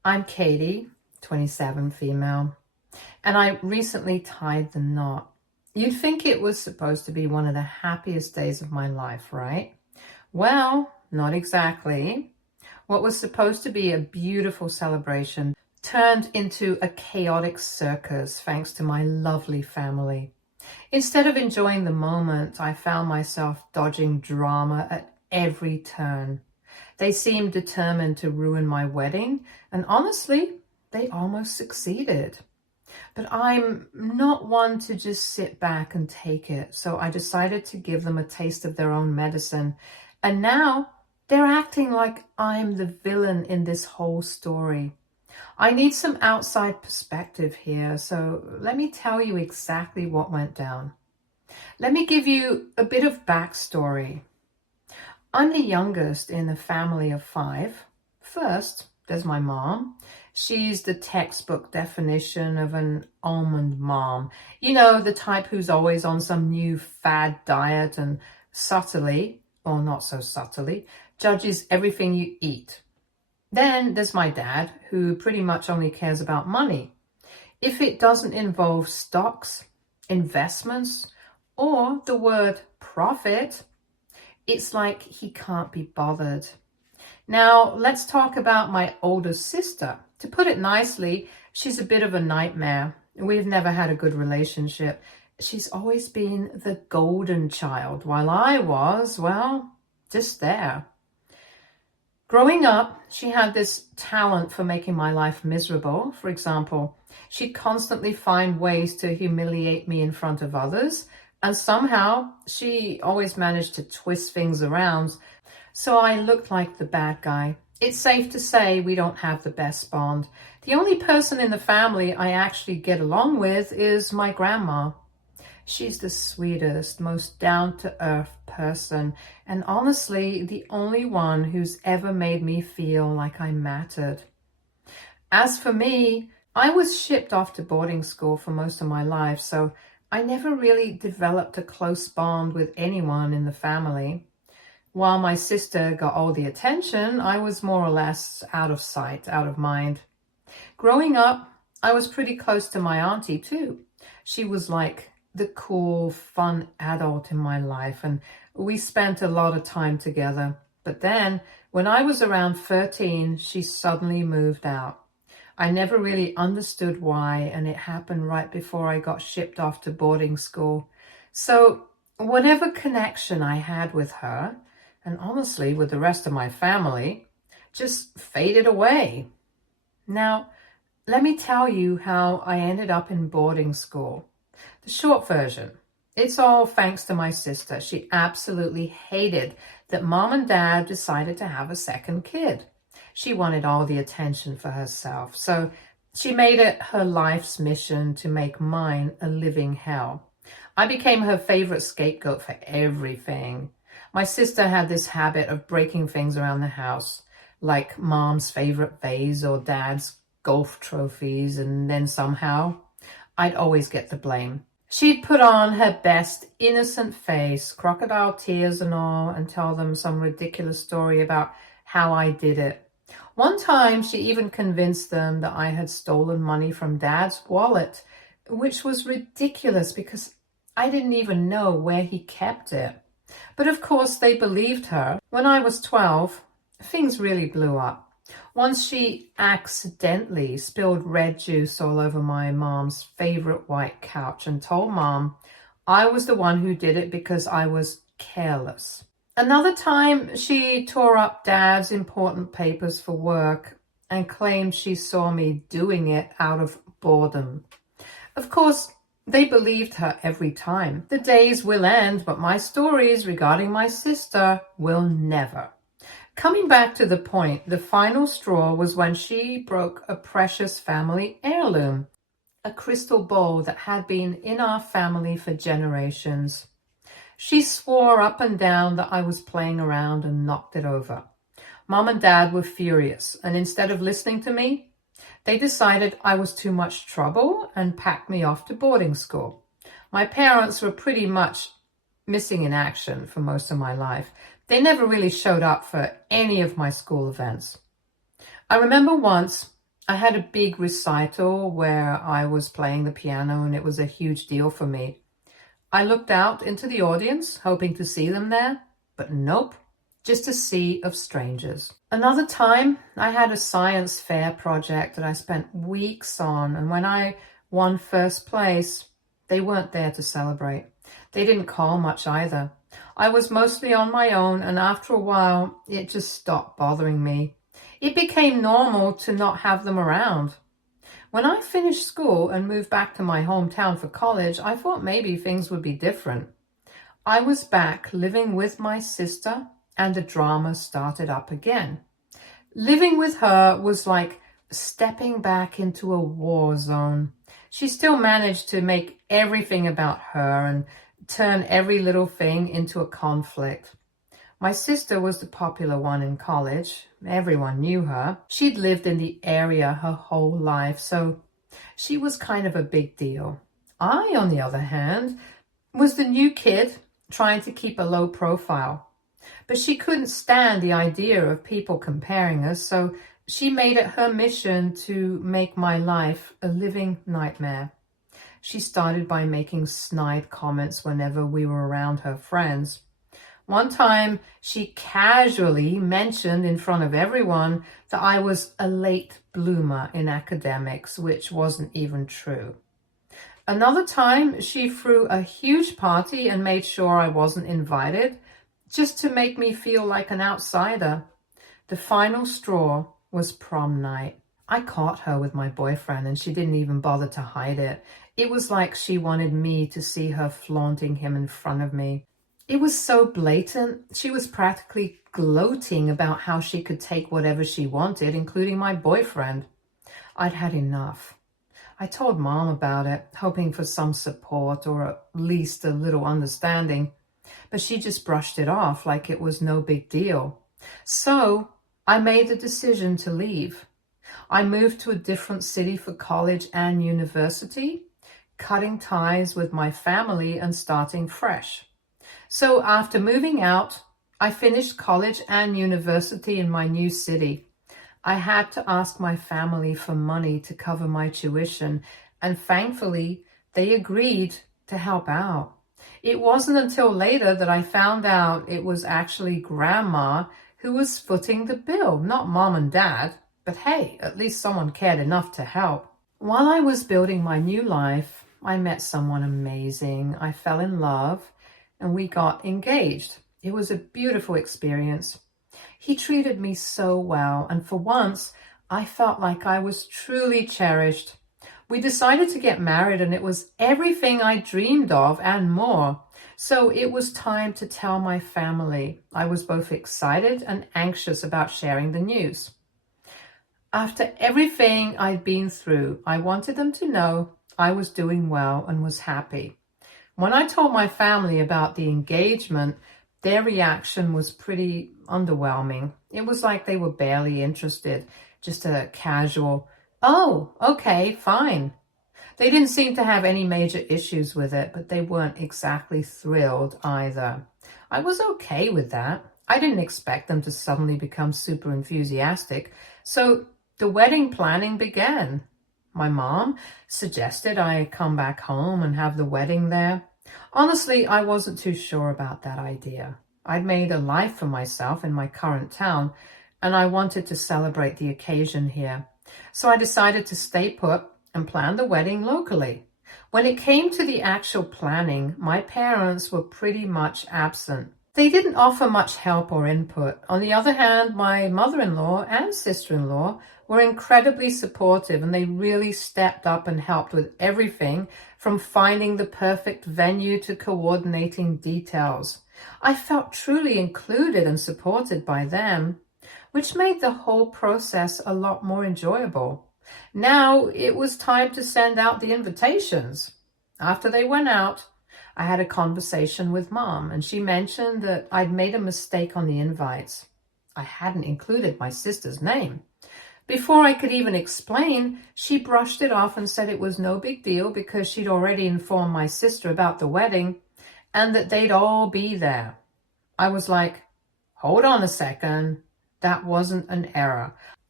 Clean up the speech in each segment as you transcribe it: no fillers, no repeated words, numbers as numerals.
I'm Katie, 27, female, and I recently tied the knot. You'd think it was supposed to be one of the happiest days of my life, right? Well, not exactly. What was supposed to be a beautiful celebration turned into a chaotic circus thanks to my lovely family. Instead of enjoying the moment, I found myself dodging drama at every turn. They seemed determined to ruin my wedding, and honestly, they almost succeeded. But I'm not one to just sit back and take it, so I decided to give them a taste of their own medicine. And now they're acting like I'm the villain in this whole story. I need some outside perspective here, so let me tell you exactly what went down. Let me give you a bit of backstory. I'm the youngest in a family of 5. First, there's my mom. She's the textbook definition of an almond mom. You know, the type who's always on some new fad diet and subtly, or not so subtly, judges everything you eat. Then there's my dad, who pretty much only cares about money. If it doesn't involve stocks, investments, or the word profit, it's like he can't be bothered. Now, let's talk about my older sister. To put it nicely, she's a bit of a nightmare. We've never had a good relationship. She's always been the golden child, while I was, well, just there. Growing up, she had this talent for making my life miserable. For example, she'd constantly find ways to humiliate me in front of others, and somehow she always managed to twist things around, so I looked like the bad guy. It's safe to say we don't have the best bond. The only person in the family I actually get along with is my grandma. She's the sweetest, most down-to-earth person, and honestly, the only one who's ever made me feel like I mattered. As for me, I was shipped off to boarding school for most of my life, so I never really developed a close bond with anyone in the family. While my sister got all the attention, I was more or less out of sight, out of mind. Growing up, I was pretty close to my auntie too. She was like the cool, fun adult in my life, and we spent a lot of time together. But then, when I was around 13, she suddenly moved out. I never really understood why, and it happened right before I got shipped off to boarding school. So whatever connection I had with her, and honestly with the rest of my family, just faded away. Now, let me tell you how I ended up in boarding school. The short version, it's all thanks to my sister. She absolutely hated that mom and dad decided to have a second kid. She wanted all the attention for herself, so she made it her life's mission to make mine a living hell. I became her favorite scapegoat for everything. My sister had this habit of breaking things around the house, like mom's favorite vase or dad's golf trophies, and then somehow I'd always get the blame. She'd put on her best innocent face, crocodile tears and all, and tell them some ridiculous story about how I did it. One time, she even convinced them that I had stolen money from Dad's wallet, which was ridiculous because I didn't even know where he kept it. But of course, they believed her. When I was 12, things really blew up. Once she accidentally spilled red juice all over my mom's favorite white couch and told Mom I was the one who did it because I was careless. Another time, she tore up Dad's important papers for work and claimed she saw me doing it out of boredom. Of course, they believed her every time. The days will end, but my stories regarding my sister will never. Coming back to the point, the final straw was when she broke a precious family heirloom, a crystal bowl that had been in our family for generations. She swore up and down that I was playing around and knocked it over. Mom and Dad were furious, and instead of listening to me, they decided I was too much trouble and packed me off to boarding school. My parents were pretty much missing in action for most of my life. They never really showed up for any of my school events. I remember once I had a big recital where I was playing the piano and it was a huge deal for me. I looked out into the audience, hoping to see them there, but nope, just a sea of strangers. Another time, I had a science fair project that I spent weeks on, and when I won first place, they weren't there to celebrate. They didn't call much either. I was mostly on my own, and after a while, it just stopped bothering me. It became normal to not have them around. When I finished school and moved back to my hometown for college, I thought maybe things would be different. I was back living with my sister, and the drama started up again. Living with her was like stepping back into a war zone. She still managed to make everything about her and turn every little thing into a conflict. My sister was the popular one in college. Everyone knew her. She'd lived in the area her whole life, so she was kind of a big deal. I, on the other hand, was the new kid trying to keep a low profile. But she couldn't stand the idea of people comparing us, so she made it her mission to make my life a living nightmare. She started by making snide comments whenever we were around her friends. One time, she casually mentioned in front of everyone that I was a late bloomer in academics, which wasn't even true. Another time, she threw a huge party and made sure I wasn't invited, just to make me feel like an outsider. The final straw was prom night. I caught her with my boyfriend and she didn't even bother to hide it. It was like she wanted me to see her flaunting him in front of me. It was so blatant. She was practically gloating about how she could take whatever she wanted, including my boyfriend. I'd had enough. I told Mom about it, hoping for some support or at least a little understanding, but she just brushed it off like it was no big deal. So I made the decision to leave. I moved to a different city for college and university, cutting ties with my family and starting fresh. So after moving out, I finished college and university in my new city. I had to ask my family for money to cover my tuition, and thankfully, they agreed to help out. It wasn't until later that I found out it was actually Grandma who was footing the bill, not Mom and Dad. But hey, at least someone cared enough to help. While I was building my new life, I met someone amazing. I fell in love and we got engaged. It was a beautiful experience. He treated me so well, and for once, I felt like I was truly cherished. We decided to get married, and it was everything I dreamed of and more. So it was time to tell my family. I was both excited and anxious about sharing the news. After everything I'd been through, I wanted them to know I was doing well and was happy. When I told my family about the engagement, their reaction was pretty underwhelming. It was like they were barely interested, just a casual, "Oh, okay, fine." They didn't seem to have any major issues with it, but they weren't exactly thrilled either. I was okay with that. I didn't expect them to suddenly become super enthusiastic, so the wedding planning began. My mom suggested I come back home and have the wedding there. Honestly, I wasn't too sure about that idea. I'd made a life for myself in my current town, and I wanted to celebrate the occasion here. So I decided to stay put and plan the wedding locally. When it came to the actual planning, my parents were pretty much absent. They didn't offer much help or input. On the other hand, my mother-in-law and sister-in-law were incredibly supportive, and they really stepped up and helped with everything from finding the perfect venue to coordinating details. I felt truly included and supported by them, which made the whole process a lot more enjoyable. Now it was time to send out the invitations. After they went out, I had a conversation with Mom, and she mentioned that I'd made a mistake on the invites. I hadn't included my sister's name. Before I could even explain, she brushed it off and said it was no big deal because she'd already informed my sister about the wedding and that they'd all be there. I was like, hold on a second. That wasn't an error.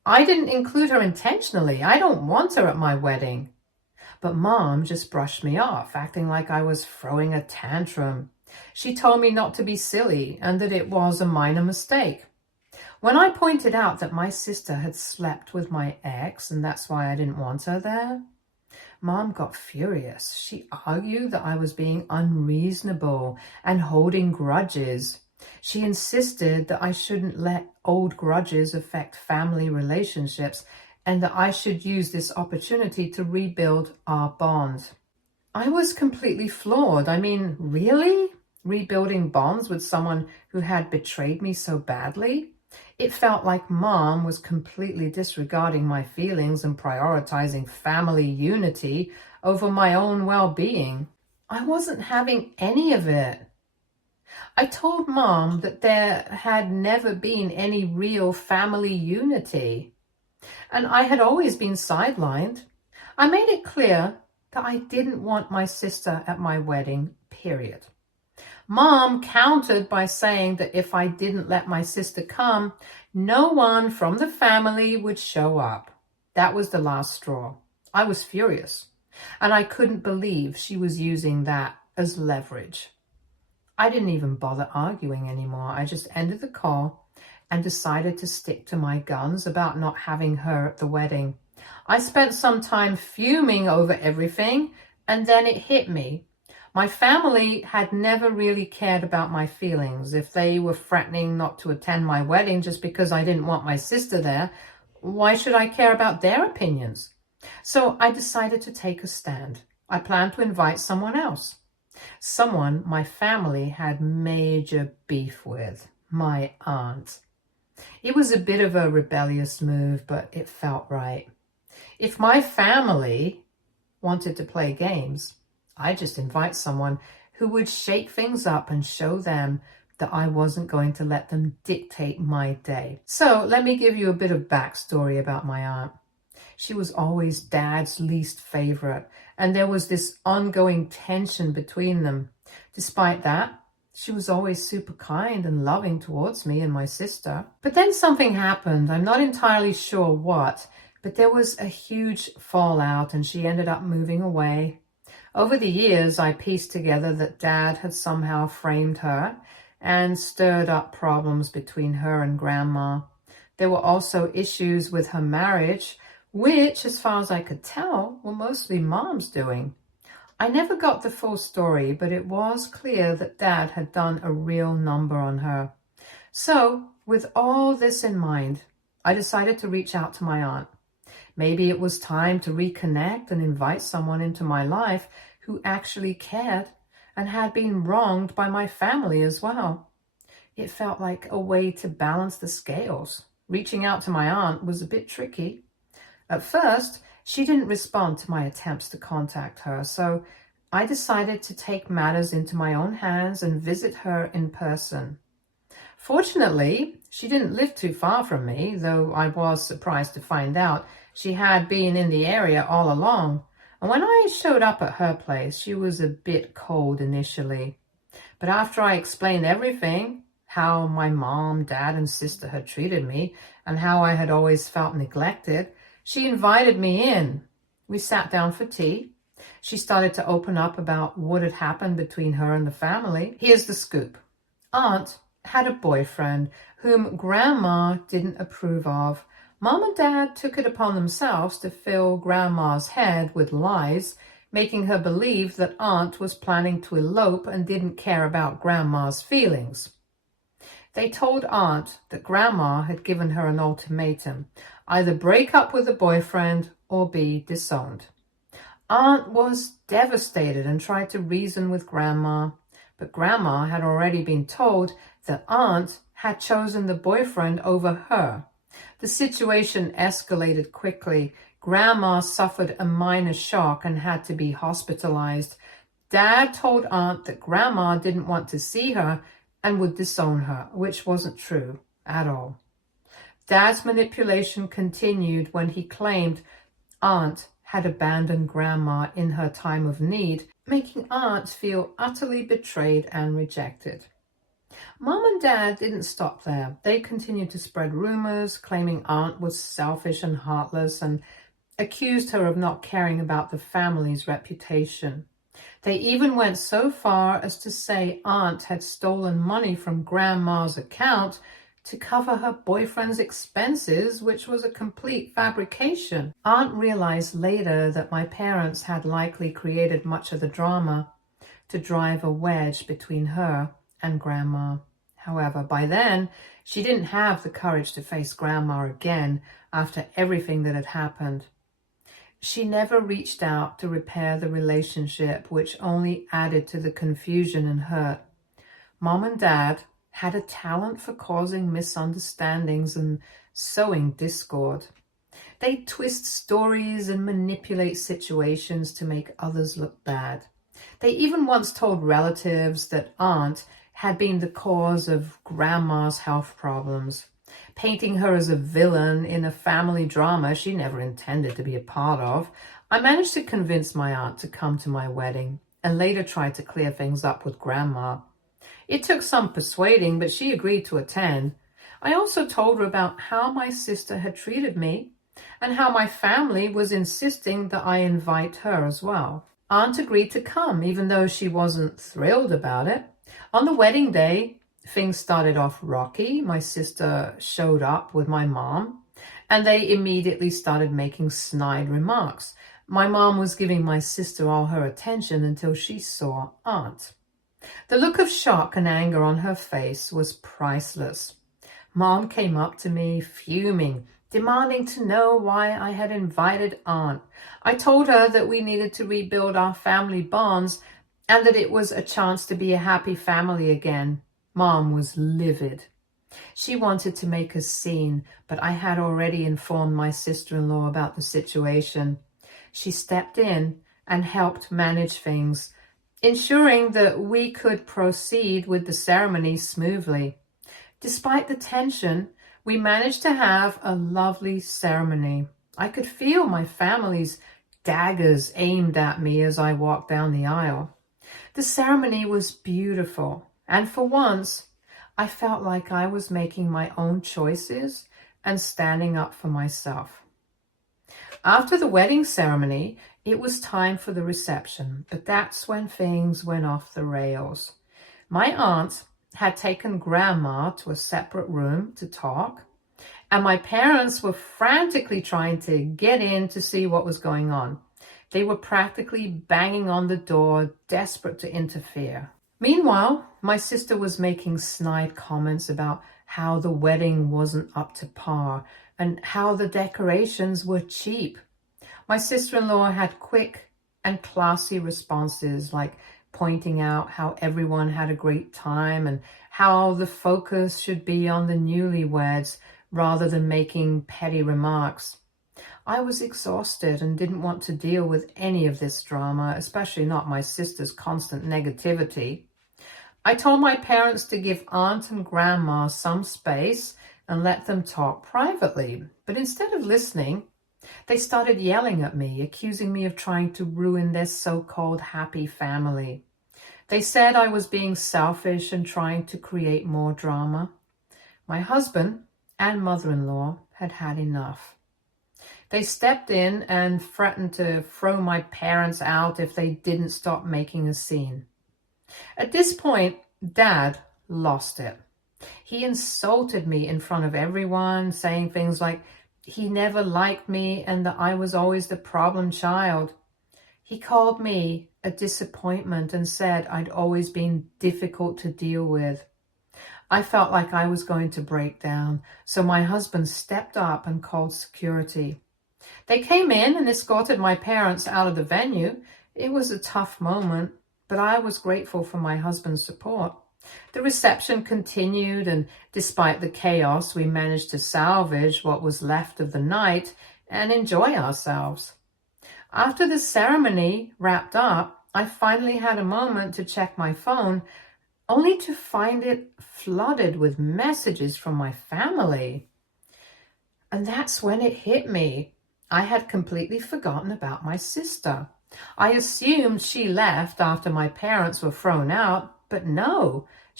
I didn't include her intentionally. I don't want her at my wedding. But Mom just brushed me off, acting like I was throwing a tantrum. She told me not to be silly and that it was a minor mistake. When I pointed out that my sister had slept with my ex and that's why I didn't want her there, Mom got furious. She argued that I was being unreasonable and holding grudges. She insisted that I shouldn't let old grudges affect family relationships and that I should use this opportunity to rebuild our bond. I was completely floored. I mean, really? Rebuilding bonds with someone who had betrayed me so badly? It felt like Mom was completely disregarding my feelings and prioritizing family unity over my own well-being. I wasn't having any of it. I told Mom that there had never been any real family unity, and I had always been sidelined. I made it clear that I didn't want my sister at my wedding, period. Mom countered by saying that if I didn't let my sister come, no one from the family would show up. That was the last straw. I was furious, and I couldn't believe she was using that as leverage. I didn't even bother arguing anymore. I just ended the call and decided to stick to my guns about not having her at the wedding. I spent some time fuming over everything, and then it hit me. My family had never really cared about my feelings. If they were threatening not to attend my wedding just because I didn't want my sister there, why should I care about their opinions? So I decided to take a stand. I planned to invite someone else. Someone my family had major beef with, my aunt. It was a bit of a rebellious move, but it felt right. If my family wanted to play games, I just invite someone who would shake things up and show them that I wasn't going to let them dictate my day. So let me give you a bit of backstory about my aunt. She was always Dad's least favorite, and there was this ongoing tension between them. Despite that, she was always super kind and loving towards me and my sister. But then something happened. I'm not entirely sure what, but there was a huge fallout and she ended up moving away. Over the years, I pieced together that Dad had somehow framed her and stirred up problems between her and Grandma. There were also issues with her marriage, which, as far as I could tell, were mostly Mom's doing. I never got the full story, but it was clear that Dad had done a real number on her. So, with all this in mind, I decided to reach out to my aunt. Maybe it was time to reconnect and invite someone into my life who actually cared and had been wronged by my family as well. It felt like a way to balance the scales. Reaching out to my aunt was a bit tricky. At first, she didn't respond to my attempts to contact her, so I decided to take matters into my own hands and visit her in person. Fortunately, she didn't live too far from me, though I was surprised to find out she had been in the area all along. And when I showed up at her place, she was a bit cold initially. But after I explained everything, how my mom, dad, and sister had treated me, and how I had always felt neglected, she invited me in. We sat down for tea. She started to open up about what had happened between her and the family. Here's the scoop. Aunt had a boyfriend whom Grandma didn't approve of. Mom and Dad took it upon themselves to fill Grandma's head with lies, making her believe that Aunt was planning to elope and didn't care about Grandma's feelings. They told Aunt that Grandma had given her an ultimatum, either break up with the boyfriend or be disowned. Aunt was devastated and tried to reason with Grandma, but Grandma had already been told that Aunt had chosen the boyfriend over her. The situation escalated quickly. Grandma suffered a minor shock and had to be hospitalized. Dad told Aunt that Grandma didn't want to see her and would disown her, which wasn't true at all. Dad's manipulation continued when he claimed Aunt had abandoned Grandma in her time of need, making Aunt feel utterly betrayed and rejected. Mom and Dad didn't stop there. They continued to spread rumors, claiming Aunt was selfish and heartless, and accused her of not caring about the family's reputation. They even went so far as to say Aunt had stolen money from Grandma's account to cover her boyfriend's expenses, which was a complete fabrication. Aunt realized later that my parents had likely created much of the drama to drive a wedge between her and Grandma. However, by then, she didn't have the courage to face Grandma again after everything that had happened. She never reached out to repair the relationship, which only added to the confusion and hurt. Mom and Dad had a talent for causing misunderstandings and sowing discord. They twist stories and manipulate situations to make others look bad. They even once told relatives that Aunt had been the cause of Grandma's health problems, painting her as a villain in a family drama she never intended to be a part of. I managed to convince my aunt to come to my wedding and later tried to clear things up with Grandma. It took some persuading, but she agreed to attend. I also told her about how my sister had treated me and how my family was insisting that I invite her as well. Aunt agreed to come, even though she wasn't thrilled about it. On the wedding day, things started off rocky. My sister showed up with my mom, and they immediately started making snide remarks. My mom was giving my sister all her attention until she saw Aunt. The look of shock and anger on her face was priceless. Mom came up to me, fuming, demanding to know why I had invited Aunt. I told her that we needed to rebuild our family bonds and that it was a chance to be a happy family again. Mom was livid. She wanted to make a scene, but I had already informed my sister-in-law about the situation. She stepped in and helped manage things, ensuring that we could proceed with the ceremony smoothly. Despite the tension, we managed to have a lovely ceremony. I could feel my family's daggers aimed at me as I walked down the aisle. The ceremony was beautiful, and for once, I felt like I was making my own choices and standing up for myself. After the wedding ceremony, it was time for the reception, but that's when things went off the rails. My aunt had taken Grandma to a separate room to talk, and my parents were frantically trying to get in to see what was going on. They were practically banging on the door, desperate to interfere. Meanwhile, my sister was making snide comments about how the wedding wasn't up to par and how the decorations were cheap. My sister-in-law had quick and classy responses, like pointing out how everyone had a great time and how the focus should be on the newlyweds rather than making petty remarks. I was exhausted and didn't want to deal with any of this drama, especially not my sister's constant negativity. I told my parents to give Aunt and Grandma some space and let them talk privately, but instead of listening, they started yelling at me, accusing me of trying to ruin their so-called happy family. They said I was being selfish and trying to create more drama. My husband and mother-in-law had had enough. They stepped in and threatened to throw my parents out if they didn't stop making a scene. At this point, Dad lost it. He insulted me in front of everyone, saying things like he never liked me and that I was always the problem child. He called me a disappointment and said I'd always been difficult to deal with. I felt like I was going to break down, so my husband stepped up and called security. They came in and escorted my parents out of the venue. It was a tough moment, but I was grateful for my husband's support. The reception continued, and despite the chaos, we managed to salvage what was left of the night and enjoy ourselves. After the ceremony wrapped up, I finally had a moment to check my phone, only to find it flooded with messages from my family. And that's when it hit me. I had completely forgotten about my sister. I assumed she left after my parents were thrown out, but no,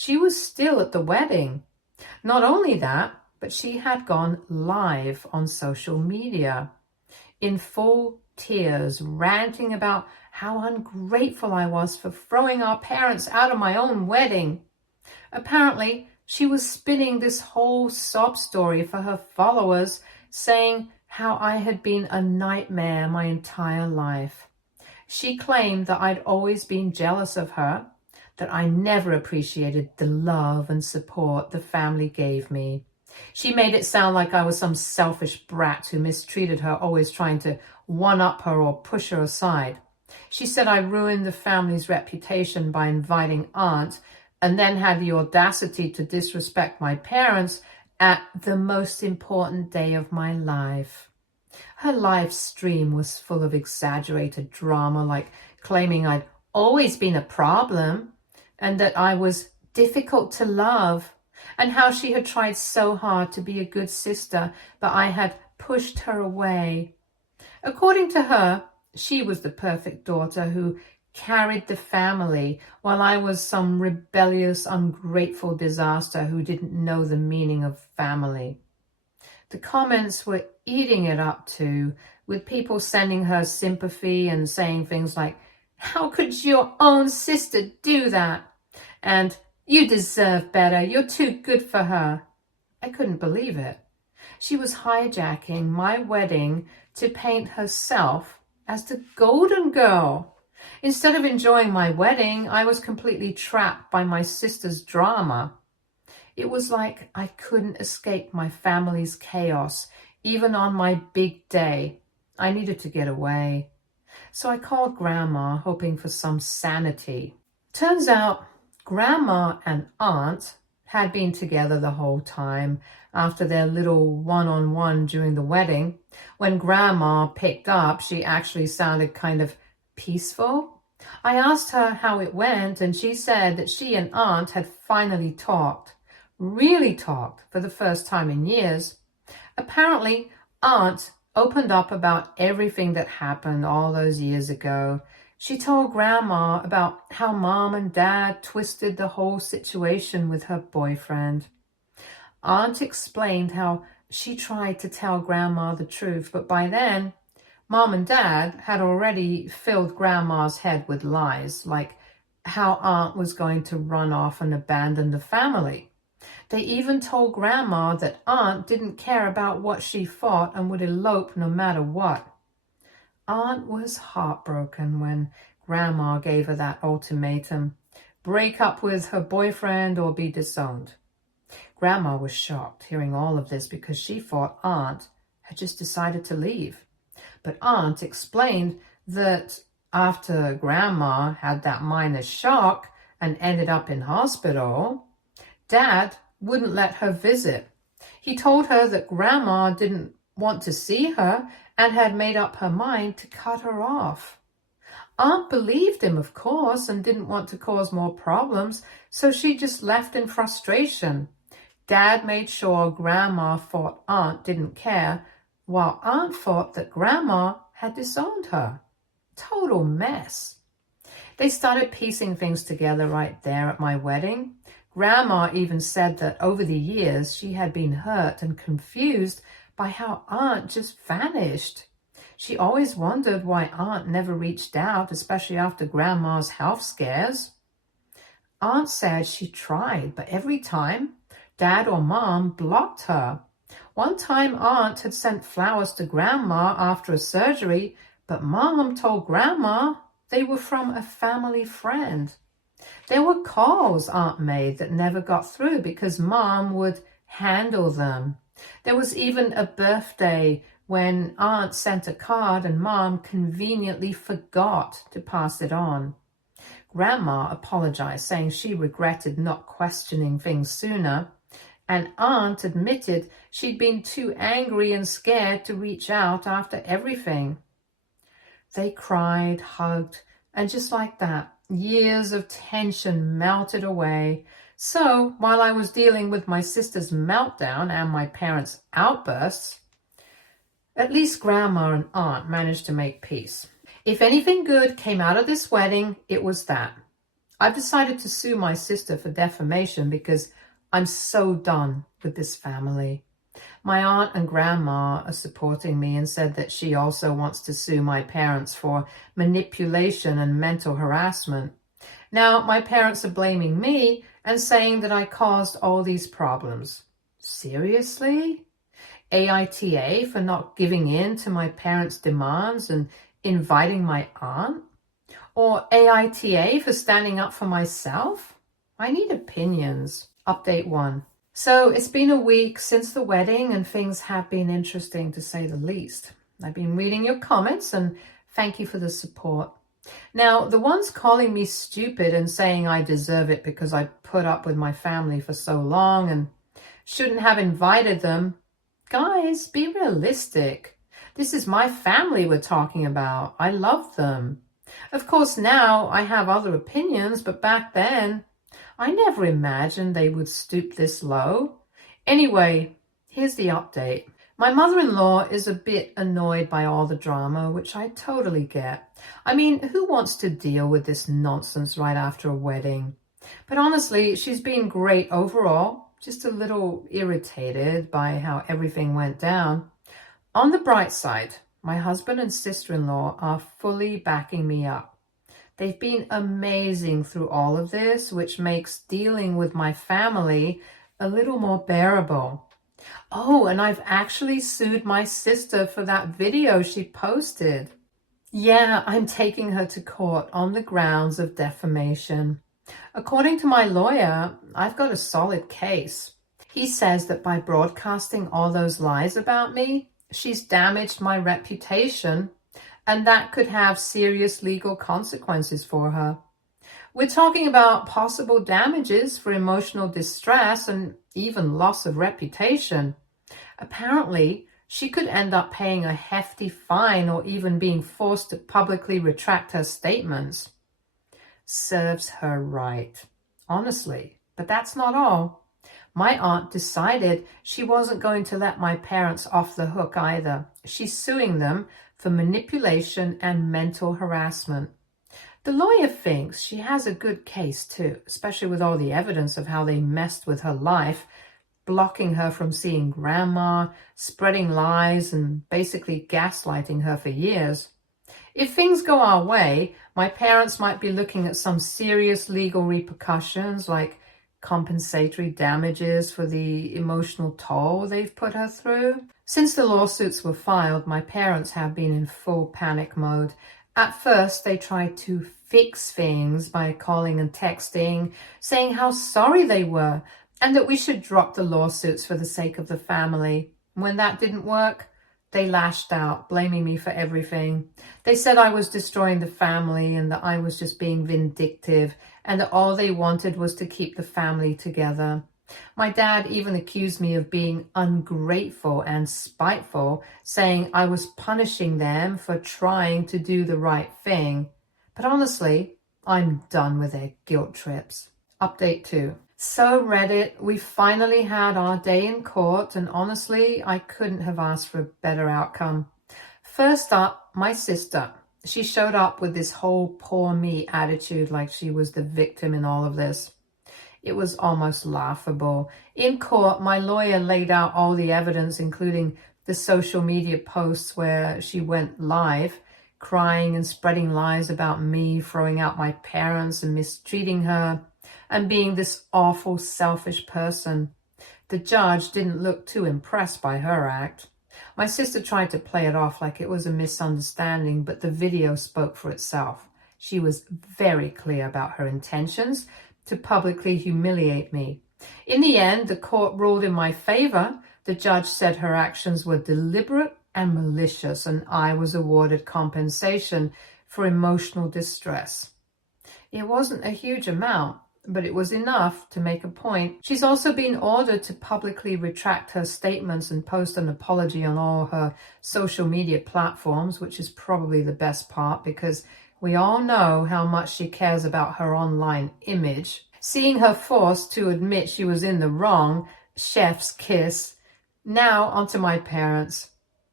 she was still at the wedding. Not only that, but she had gone live on social media in full tears, ranting about how ungrateful I was for throwing our parents out of my own wedding. Apparently, she was spinning this whole sob story for her followers, saying how I had been a nightmare my entire life. She claimed that I'd always been jealous of her, that I never appreciated the love and support the family gave me. She made it sound like I was some selfish brat who mistreated her, always trying to one-up her or push her aside. She said I ruined the family's reputation by inviting Aunt, and then had the audacity to disrespect my parents at the most important day of my life. Her live stream was full of exaggerated drama, like claiming I'd always been a problem and that I was difficult to love, and how she had tried so hard to be a good sister, but I had pushed her away. According to her, she was the perfect daughter who carried the family, while I was some rebellious, ungrateful disaster who didn't know the meaning of family. The comments were eating it up too, with people sending her sympathy and saying things like, "How could your own sister do that?" And "You deserve better, you're too good for her." I couldn't believe it. She was hijacking my wedding to paint herself as the golden girl. Instead of enjoying my wedding, I was completely trapped by my sister's drama. It was like I couldn't escape my family's chaos, even on my big day. I needed to get away. So I called Grandma, hoping for some sanity. Turns out Grandma and Aunt had been together the whole time after their little one-on-one during the wedding. When Grandma picked up, she actually sounded kind of peaceful. I asked her how it went, and she said that she and Aunt had finally talked, really talked, for the first time in years. Apparently, Aunt opened up about everything that happened all those years ago. She told Grandma about how Mom and Dad twisted the whole situation with her boyfriend. Aunt explained how she tried to tell Grandma the truth, but by then, Mom and Dad had already filled Grandma's head with lies, like how Aunt was going to run off and abandon the family. They even told Grandma that Aunt didn't care about what she thought and would elope no matter what. Aunt was heartbroken when Grandma gave her that ultimatum: break up with her boyfriend or be disowned. Grandma was shocked hearing all of this because she thought Aunt had just decided to leave. But Aunt explained that after Grandma had that minor shock and ended up in hospital, Dad wouldn't let her visit. He told her that Grandma didn't want to see her and had made up her mind to cut her off. Aunt believed him, of course, and didn't want to cause more problems, so she just left in frustration. Dad made sure Grandma thought Aunt didn't care, while Aunt thought that Grandma had disowned her. Total mess. They started piecing things together right there at my wedding. Grandma even said that over the years she had been hurt and confused by how Aunt just vanished. She always wondered why Aunt never reached out, especially after Grandma's health scares. Aunt said she tried, but every time, Dad or Mom blocked her. One time, Aunt had sent flowers to Grandma after a surgery, but Mom told Grandma they were from a family friend. There were calls Aunt made that never got through because Mom would handle them. There was even a birthday when Aunt sent a card and Mom conveniently forgot to pass it on. Grandma apologized, saying she regretted not questioning things sooner, and Aunt admitted she'd been too angry and scared to reach out after everything. They cried, hugged, and just like that, years of tension melted away. So while I was dealing with my sister's meltdown and my parents' outbursts, at least Grandma and Aunt managed to make peace. If anything good came out of this wedding, it was that. I've decided to sue my sister for defamation because I'm so done with this family. My aunt and grandma are supporting me and said that she also wants to sue my parents for manipulation and mental harassment. Now, my parents are blaming me and saying that I caused all these problems. Seriously? AITA for not giving in to my parents' demands and inviting my aunt? Or AITA for standing up for myself? I need opinions. Update 1. So it's been a week since the wedding and things have been interesting to say the least. I've been reading your comments and thank you for the support. Now, the ones calling me stupid and saying I deserve it because I put up with my family for so long and shouldn't have invited them. Guys, be realistic. This is my family we're talking about. I love them. Of course, now I have other opinions, but back then, I never imagined they would stoop this low. Anyway, here's the update. My mother-in-law is a bit annoyed by all the drama, which I totally get. I mean, who wants to deal with this nonsense right after a wedding? But honestly, she's been great overall, just a little irritated by how everything went down. On the bright side, my husband and sister-in-law are fully backing me up. They've been amazing through all of this, which makes dealing with my family a little more bearable. Oh, and I've actually sued my sister for that video she posted. Yeah, I'm taking her to court on the grounds of defamation. According to my lawyer, I've got a solid case. He says that by broadcasting all those lies about me, she's damaged my reputation, and that could have serious legal consequences for her. We're talking about possible damages for emotional distress and even loss of reputation. Apparently, she could end up paying a hefty fine or even being forced to publicly retract her statements. Serves her right. Honestly, but that's not all. My aunt decided she wasn't going to let my parents off the hook either. She's suing them for manipulation and mental harassment. The lawyer thinks she has a good case too, especially with all the evidence of how they messed with her life, blocking her from seeing grandma, spreading lies, and basically gaslighting her for years. If things go our way, my parents might be looking at some serious legal repercussions like compensatory damages for the emotional toll they've put her through. Since the lawsuits were filed, my parents have been in full panic mode. At first, they tried to fix things by calling and texting, saying how sorry they were and that we should drop the lawsuits for the sake of the family. When that didn't work, they lashed out, blaming me for everything. They said I was destroying the family and that I was just being vindictive and that all they wanted was to keep the family together. My dad even accused me of being ungrateful and spiteful, saying I was punishing them for trying to do the right thing. But honestly, I'm done with their guilt trips. Update 2. So Reddit, we finally had our day in court, and honestly, I couldn't have asked for a better outcome. First up, my sister. She showed up with this whole poor me attitude, like she was the victim in all of this. It was almost laughable. In court, my lawyer laid out all the evidence, including the social media posts where she went live, crying and spreading lies about me, throwing out my parents and mistreating her, and being this awful, selfish person. The judge didn't look too impressed by her act. My sister tried to play it off like it was a misunderstanding, but the video spoke for itself. She was very clear about her intentions to publicly humiliate me. In the end, the court ruled in my favor. The judge said her actions were deliberate and malicious, and I was awarded compensation for emotional distress. It wasn't a huge amount, but it was enough to make a point. She's also been ordered to publicly retract her statements and post an apology on all her social media platforms, which is probably the best part because we all know how much she cares about her online image. Seeing her forced to admit she was in the wrong, chef's kiss. Now onto my parents.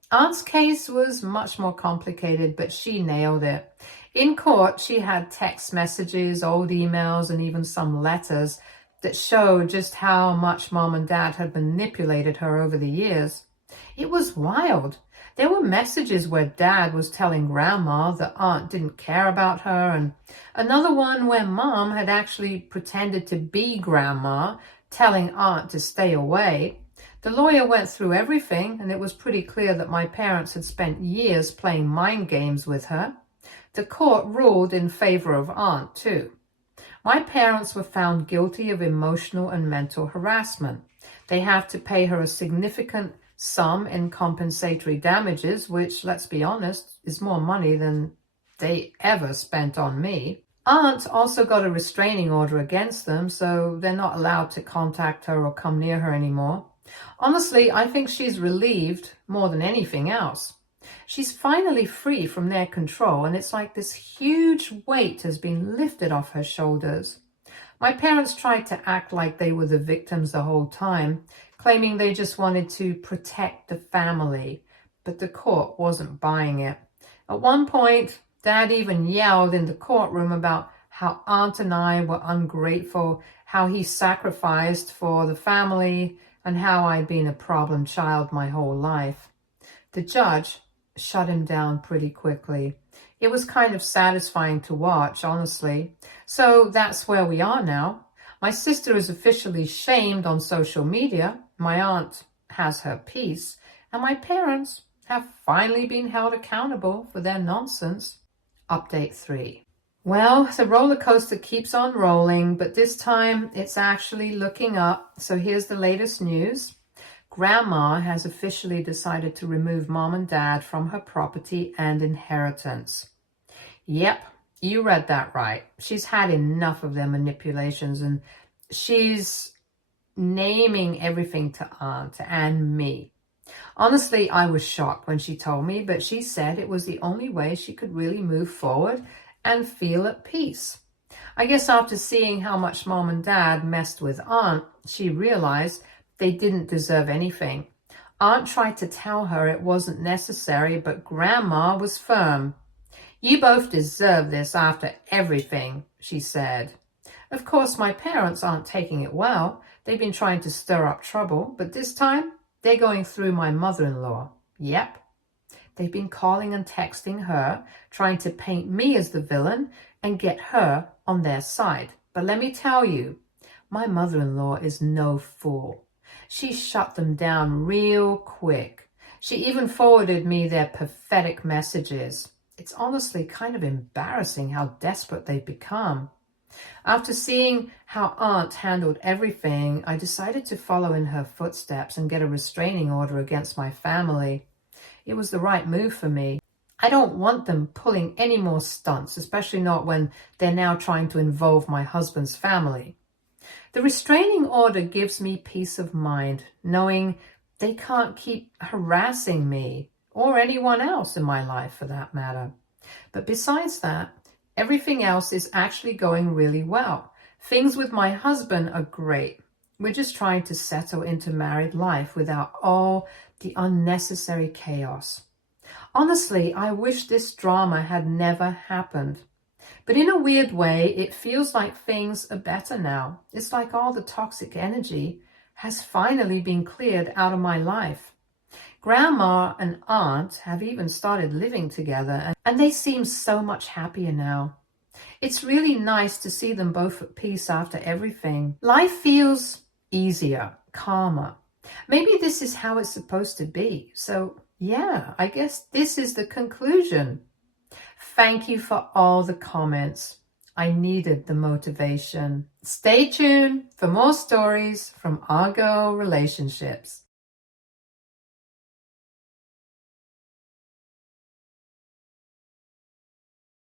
Aunt's case was much more complicated, but she nailed it. In court, she had text messages, old emails, and even some letters that showed just how much mom and dad had manipulated her over the years. It was wild. There were messages where dad was telling grandma that aunt didn't care about her, and another one where mom had actually pretended to be grandma, telling aunt to stay away. The lawyer went through everything, and it was pretty clear that my parents had spent years playing mind games with her. The court ruled in favor of aunt, too. My parents were found guilty of emotional and mental harassment. They have to pay her a significant sum in compensatory damages, which, let's be honest, is more money than they ever spent on me. Aunt also got a restraining order against them, so they're not allowed to contact her or come near her anymore. Honestly, I think she's relieved more than anything else. She's finally free from their control, and it's like this huge weight has been lifted off her shoulders. My parents tried to act like they were the victims the whole time, claiming they just wanted to protect the family, but the court wasn't buying it. At one point, Dad even yelled in the courtroom about how Aunt and I were ungrateful, how he sacrificed for the family, and how I'd been a problem child my whole life. The judge shut him down pretty quickly. It was kind of satisfying to watch, honestly. So that's where we are now. My sister is officially shamed on social media. My aunt has her peace. And my parents have finally been held accountable for their nonsense. Update 3. Well, the roller coaster keeps on rolling, but this time it's actually looking up. So here's the latest news. Grandma has officially decided to remove mom and dad from her property and inheritance. Yep, you read that right. She's had enough of their manipulations, and she's naming everything to Aunt and me. Honestly, I was shocked when she told me, but she said it was the only way she could really move forward and feel at peace. I guess after seeing how much mom and dad messed with Aunt, she realized they didn't deserve anything. Aunt tried to tell her it wasn't necessary, but Grandma was firm. "You both deserve this after everything," she said. Of course, my parents aren't taking it well. They've been trying to stir up trouble, but this time they're going through my mother-in-law. Yep. They've been calling and texting her, trying to paint me as the villain and get her on their side. But let me tell you, my mother-in-law is no fool. She shut them down real quick. She even forwarded me their pathetic messages. It's honestly kind of embarrassing how desperate they've become. After seeing how Aunt handled everything, I decided to follow in her footsteps and get a restraining order against my family. It was the right move for me. I don't want them pulling any more stunts, especially not when they're now trying to involve my husband's family. The restraining order gives me peace of mind, knowing they can't keep harassing me or anyone else in my life for that matter. But besides that, everything else is actually going really well. Things with my husband are great. We're just trying to settle into married life without all the unnecessary chaos. Honestly, I wish this drama had never happened. But in a weird way, it feels like things are better now. It's like all the toxic energy has finally been cleared out of my life. Grandma and Aunt have even started living together, and they seem so much happier now. It's really nice to see them both at peace after everything. Life feels easier, calmer. Maybe this is how it's supposed to be. So yeah, I guess this is the conclusion. Thank you for all the comments. I needed the motivation. Stay tuned for more stories from Argo Relationships.